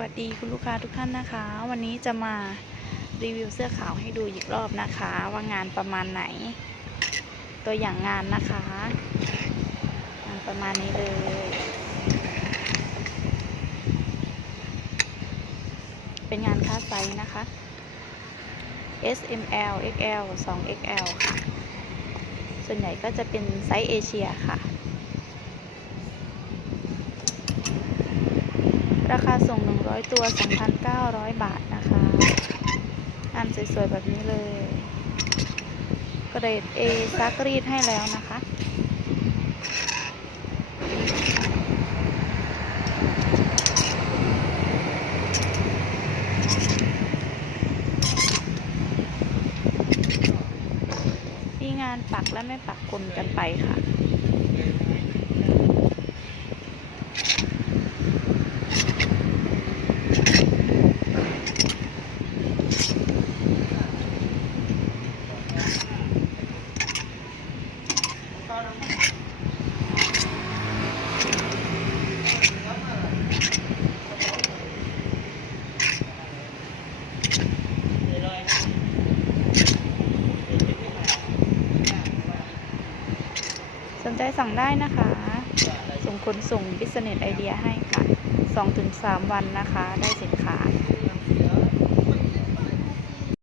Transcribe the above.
วัสดีคุณลูกค้าทุกท่านนะคะ วันนี้จะมารีวิวเสื้อขาวให้ดูอีกรอบนะคะ ว่างานประมาณไหน ตัวอย่างงานนะคะ งานประมาณนี้เลย เป็นงานค่าไซส์นะคะ S M L X L 2 X L ค่ะ ส่วนใหญ่ก็จะเป็นไซส์เอเชียค่ะ ราคาส่ง 100 ตัว 2,900 บาทนะคะงานสวยๆ แบบนี้เลย เกรด A ซักรีดให้แล้วนะคะมีงานปักและไม่ปักคนกันไปค่ะ สนใจสั่งได้นะคะ ส่งคนส่ง Business Idea ให้ค่ะ 2-3 วันนะคะ ได้สินค้า